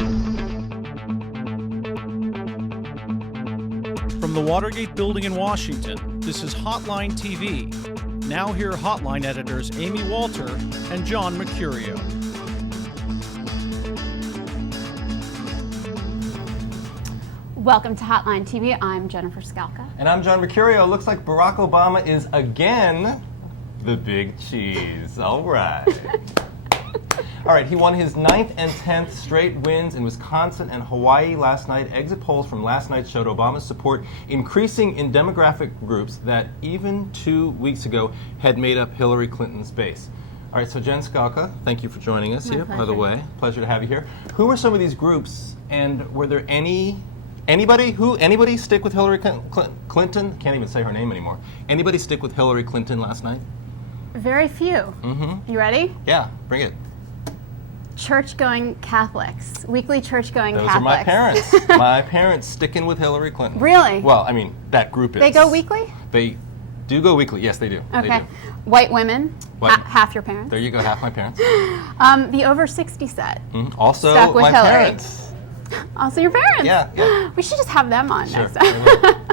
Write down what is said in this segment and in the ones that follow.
From the Watergate building in Washington, this is Hotline TV. Now hear Hotline editors Amy Walter and John Mercurio. Welcome to Hotline TV. I'm Jennifer Skalka. And I'm John Mercurio. Looks like Barack Obama is again the big cheese. All right. All right, he won his 9th and 10th straight wins in Wisconsin and Hawaii last night. Exit polls from last night showed Obama's support increasing in demographic groups that even 2 weeks ago had made up Hillary Clinton's base. All right, so Jen Skalka, thank you for joining us here, by the way. Pleasure to have you here. Who are some of these groups, and were there anybody stick with Hillary Clinton? Can't even say her name anymore. Anybody stick with Hillary Clinton last night? Very few. You ready? Yeah, bring it. Church-going Catholics. Weekly church-going Catholics. Those are my parents. My parents sticking with Hillary Clinton. Really? Well, I mean, that group is. They go weekly? They do go weekly. Yes, they do. Okay. They do. White women. Half your parents. There you go, half my parents. The over 60 set. Also, Stuck with my Hillary. parents. Also your parents. Yeah. We should just have them on Sure. next time.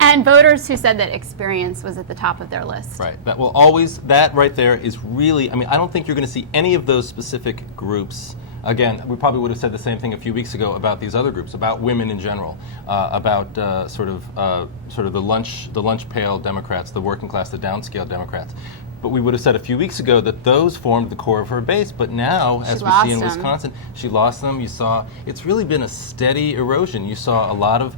And voters who said that experience was at the top of their list. Right. That will always, that right there is really, I mean, I don't think you're going to see any of those specific groups. Again, we probably would have said the same thing a few weeks ago about these other groups, about women in general, about sort of the lunch pail Democrats, the working class, the downscale Democrats. But we would have said a few weeks ago that those formed the core of her base. But now, as we see in Wisconsin, she lost them. You saw it's really been a steady erosion. You saw a lot of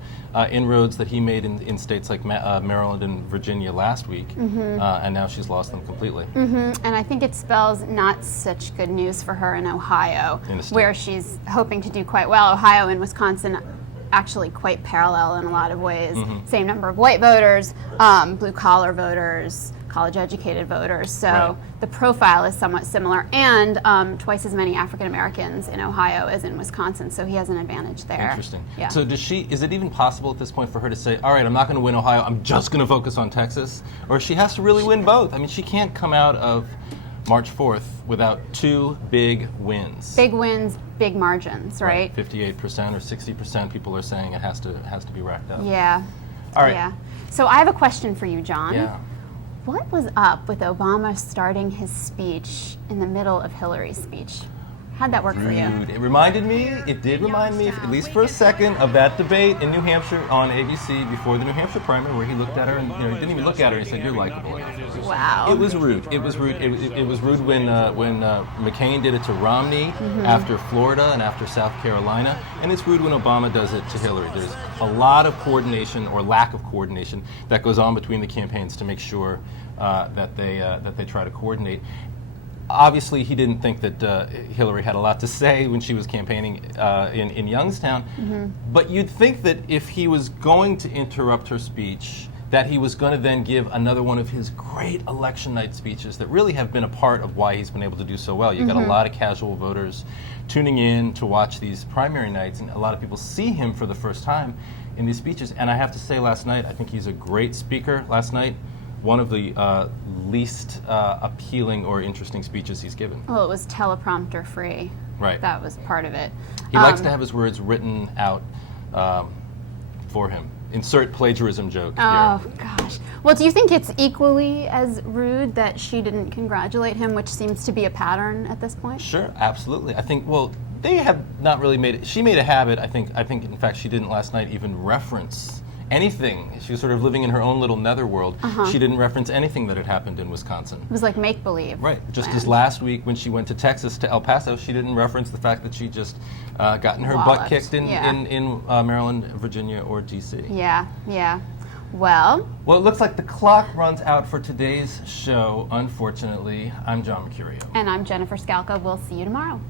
inroads that he made in states like Maryland and Virginia last week, and now she's lost them completely. And I think it spells not such good news for her in Ohio, where she's hoping to do quite well. Ohio and Wisconsin actually quite parallel in a lot of ways. Same number of white voters, blue-collar voters, college-educated voters, so the profile is somewhat similar, and twice as many African Americans in Ohio as in Wisconsin, so he has an advantage there. Interesting. Yeah. So is it even possible at this point for her to say, all right, I'm not going to win Ohio, I'm just going to focus on Texas? Or she has to really win both? I mean, she can't come out of March 4th without 2 big wins. Big wins, big margins, right? 58% or 60%, people are saying it has to be racked up. Yeah. All right. Yeah. So I have a question for you, John. Yeah. What was up with Obama starting his speech in the middle of Hillary's speech? How'd that work for you? It did remind me, at least for a second, of that debate in New Hampshire on ABC before the New Hampshire primary, where he looked at her and he didn't even look at her. He said, "You're likable." Wow. It was rude. It was rude. It was rude when McCain did it to Romney after Florida and after South Carolina, and it's rude when Obama does it to Hillary. There's a lot of coordination or lack of coordination that goes on between the campaigns to make sure that they try to coordinate. Obviously, he didn't think that Hillary had a lot to say when she was campaigning in Youngstown, but you'd think that if he was going to interrupt her speech, that he was going to then give another one of his great election night speeches that really have been a part of why he's been able to do so well. You've got a lot of casual voters tuning in to watch these primary nights, and a lot of people see him for the first time in these speeches. And I have to say, last night, I think he's a great speaker. Last night, one of the least appealing or interesting speeches he's given. Well, it was teleprompter free. Right. That was part of it. He likes to have his words written out for him. Insert plagiarism joke Oh, here. gosh. Well, do you think it's equally as rude that she didn't congratulate him, which seems to be a pattern at this point? Sure, absolutely. I think, well, they have not really made it. She made a habit, I think, in fact, she didn't last night even reference anything. She was sort of living in her own little netherworld. She didn't reference anything that had happened in Wisconsin. It was like make-believe. Right. Just as last week when she went to Texas, to El Paso, she didn't reference the fact that she just gotten her butt kicked in Maryland, Virginia, or D.C. Yeah. Well, it looks like the clock runs out for today's show, unfortunately. I'm John Mercurio. And I'm Jennifer Skalka. We'll see you tomorrow.